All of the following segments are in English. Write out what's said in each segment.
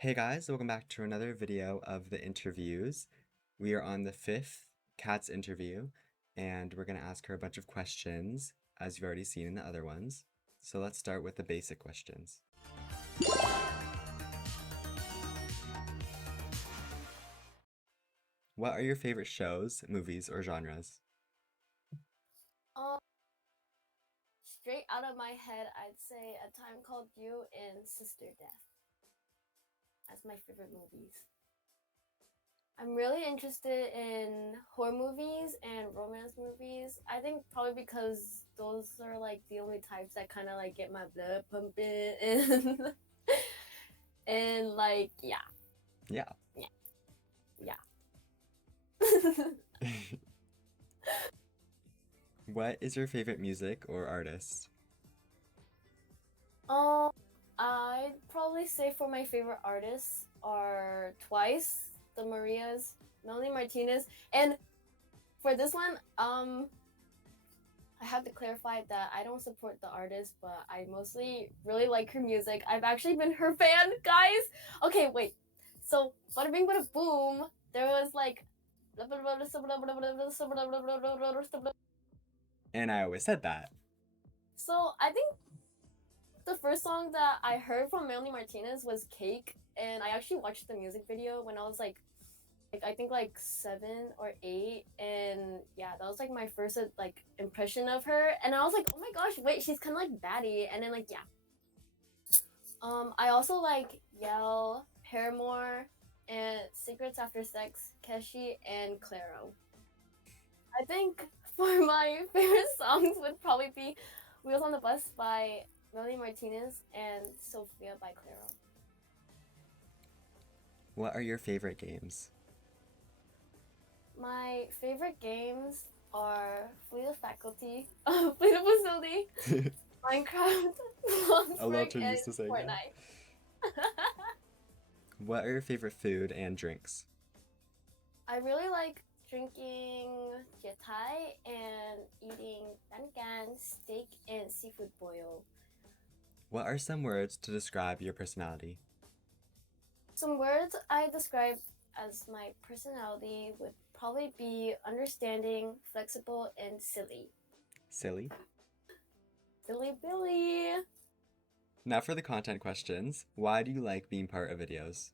Hey guys, welcome back to another video of the interviews. We are on the fifth Kat's interview, and we're going to ask her a bunch of questions, as you've already seen in the other ones. So let's start with the basic questions. What are your favorite shows, movies, or genres? Um, Straight out of my head, I'd say A Time Called You and Sister Death as my favorite movies. I'm really interested in horror movies and romance movies. I think probably because those are like the only types that kind of like get my blood pumping and and like Yeah. yeah yeah. What is your favorite music or artist? um, I'd probably say for my favorite artists are Twice, the Marias, Melanie Martinez, and for this one, I have to clarify that I don't support the artist, but I mostly really like her music. I've actually been her fan, guys. Okay, wait. So, bada bing, bada boom. There was like, And I always said that. so I think the first song that I heard from Melanie Martinez was Cake, and I actually watched the music video when I was like I think like 7 or 8, and yeah, that was like my first like impression of her, and I was like, oh my gosh, wait, she's kind of like baddie, and then like yeah, I also like Yell, Paramore, and Secrets After Sex, Keshi, and Claro. I think for my favorite songs would probably be Wheels on the Bus by Melanie Martinez and Sophia by Claro. What are your favorite games? My favorite games are Fleet of Faculty, Fleet of Facility, Minecraft, Long A Spring, lot are and used to saying that. Fortnite. What are your favorite food and drinks? I really like drinking Thai and eating dangan, steak, and seafood boil. What are some words to describe your personality? Some words I describe as my personality would probably be understanding, flexible, and silly. Silly. Silly Billy! Now for the content questions. Why do you like being part of videos?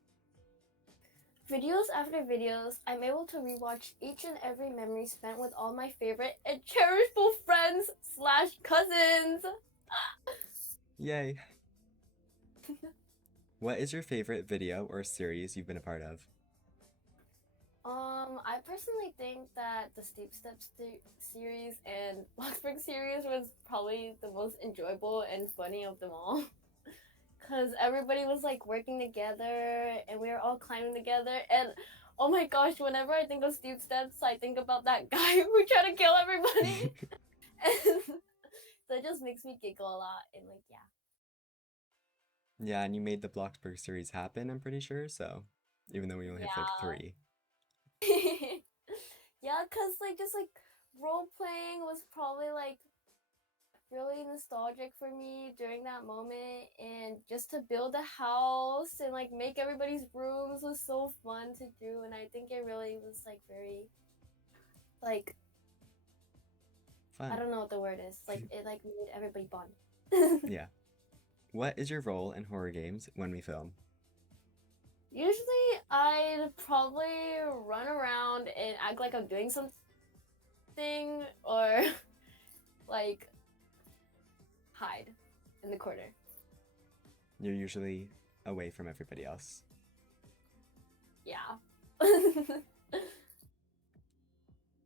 Videos after videos, I'm able to rewatch each and every memory spent with all my favorite and cherishable friends slash cousins. Yay. What is your favorite video or series you've been a part of? I personally think that the Steep Steps series and Bloxburg series was probably the most enjoyable and funny of them all. Because everybody was like working together and we were all climbing together. And oh my gosh, whenever I think of Steep Steps, I think about that guy who tried to kill everybody. And so it just makes me giggle a lot. And like, Yeah, and you made the Bloxburg series happen, I'm pretty sure, so even though we only have like yeah. three. Yeah, because like just like role playing was probably like really nostalgic for me during that moment, and just to build a house and like make everybody's rooms was so fun to do, and I think it really was like very like I Fun. don't know what the word is, like it like made everybody bond. Yeah. What is your role in horror games when we film? Usually I'd probably run around and act like I'm doing something, or like hide in the corner. You're usually away from everybody else. Yeah.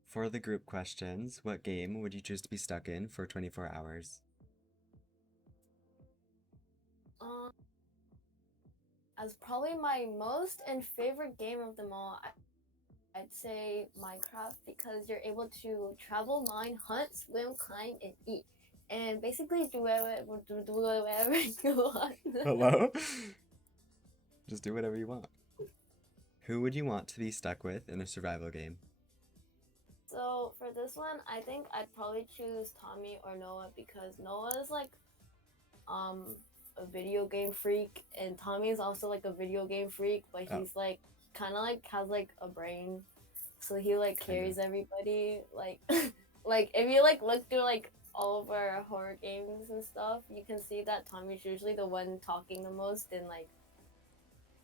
For the group questions, what game would you choose to be stuck in for 24 hours? um as probably my most and favorite game of them all, I'd say Minecraft, because you're able to travel, mine, hunt, swim, climb, and eat, and basically do whatever you want. Hello? Just do whatever you want. Who would you want to be stuck with in a survival game? So for this one, I think I'd probably choose Tommy or Noah, because Noah is like um a video game freak, and Tommy is also like a video game freak, but Oh. he's like kind of like has like a brain, so he like Kinda. carries everybody. Like, like if you like look through like all of our horror games and stuff, you can see that Tommy's usually the one talking the most and like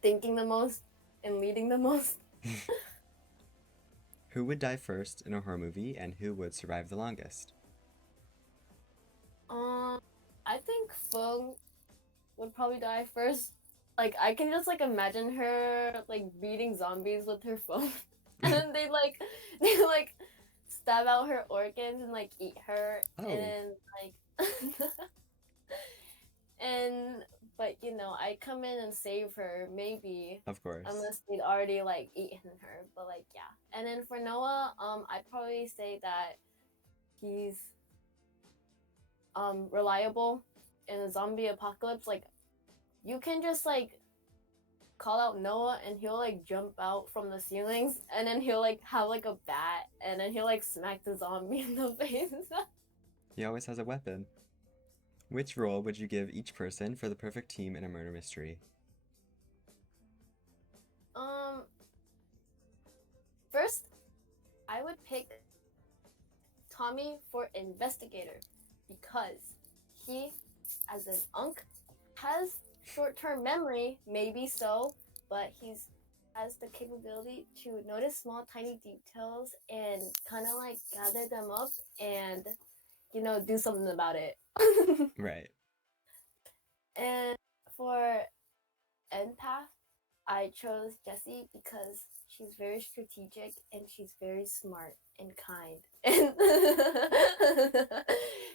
thinking the most and leading the most. Who would die first in a horror movie and who would survive the longest? I think Phuong would probably die first. Like I can just like imagine her like beating zombies with her phone, and then they like stab out her organs and like eat her, Oh. and then like and but you know I come in and save her maybe. Of course. Unless they'd already like eaten her, but like yeah. And then for Noah, I'd probably say that he's reliable in a zombie apocalypse. Like you can just like call out Noah and he'll like jump out from the ceilings and then he'll like have like a bat and then he'll like smack the zombie in the face. He always has a weapon. Which role would you give each person for the perfect team in a murder mystery? First, I would pick Tommy for investigator because he, as an unk, has short-term memory, maybe so, but he's has the capability to notice small, tiny details and kind of like gather them up and, you know, do something about it. Right. And for empath, I chose Jessie because she's very strategic and she's very smart and kind.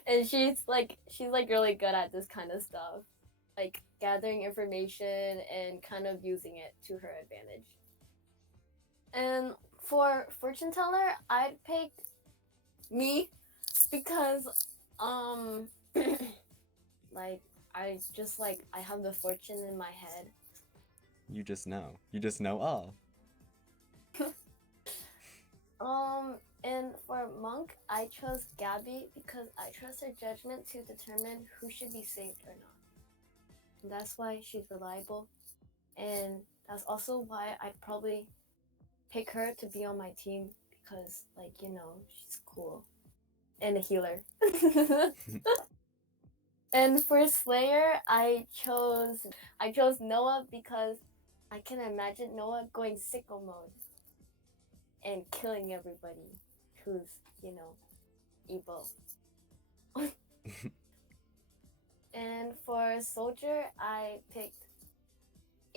And she's like really good at this kind of stuff. Like gathering information and kind of using it to her advantage. And for fortune teller, I'd pick me because like I just like I have the fortune in my head. You just know. You just know all. And for monk, I chose Gabbie because I trust her judgment to determine who should be saved or not. And that's why she's reliable, and that's also why I'd probably pick her to be on my team because, like, you know, she's cool and a healer. And for Slayer, I chose Noah because I can imagine Noah going sicko mode and killing everybody who's, you know, evil. And for Soldier, I picked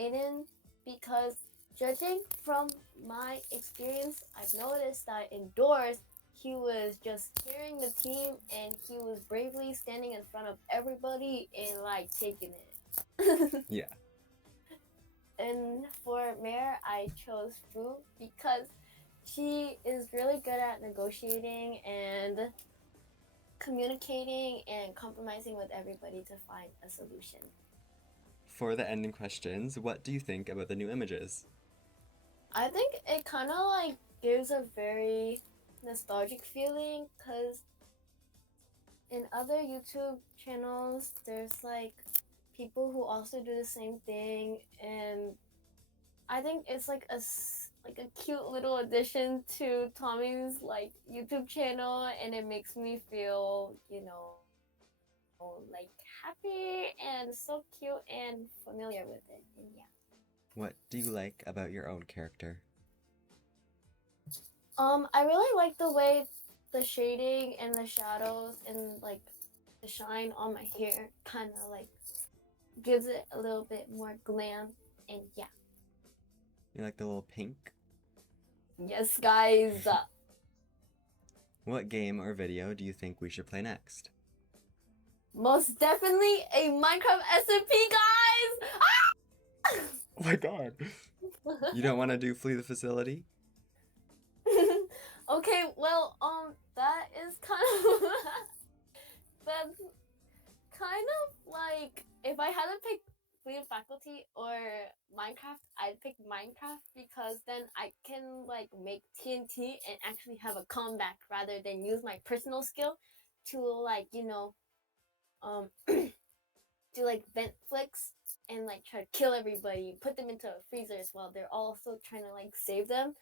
Aiden because judging from my experience, I've noticed that indoors, he was just carrying the team and he was bravely standing in front of everybody and like taking it. Yeah. And for Mare, I chose Fu because she is really good at negotiating and communicating and compromising with everybody to find a solution. For the ending questions, what do you think about the new images? I think it kind of like gives a very nostalgic feeling because in other YouTube channels, there's like people who also do the same thing, and I think it's like a cute little addition to Tommy's like YouTube channel, and it makes me feel, you know, like happy and so cute and familiar with it. And yeah. What do you like about your own character? I really like the way the shading and the shadows and like the shine on my hair kind of like gives it a little bit more glam, and yeah. You like the little pink? Yes, guys. What game or video do you think we should play next? Most definitely a Minecraft SMP, guys. Ah! Oh my god. You don't want to do Flee the Facility? Okay, well, that is kind of that's kind of like if I had to pick Flee the Faculty or Minecraft, I'd pick Minecraft because then I can like make TNT and actually have a comeback rather than use my personal skill to like, you know, do like vent flicks and like try to kill everybody, put them into freezers while they're also trying to like save them.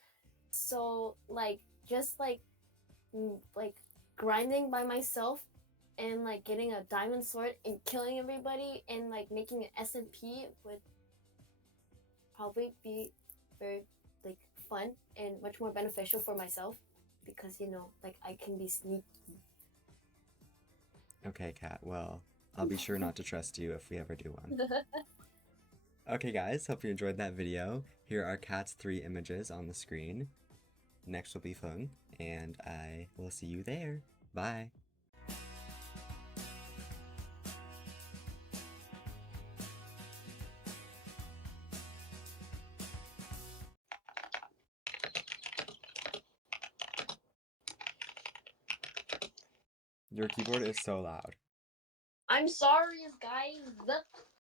So like just like grinding by myself and like getting a diamond sword and killing everybody and like making an SMP would probably be very like fun and much more beneficial for myself because like I can be sneaky. Okay, Kat. Well, I'll be sure not to trust you if we ever do one. Okay, guys. Hope you enjoyed that video. Here are Kat's 3 images on the screen. Next will be Phuong, and I will see you there. Bye. Your keyboard is so loud. I'm sorry, guys.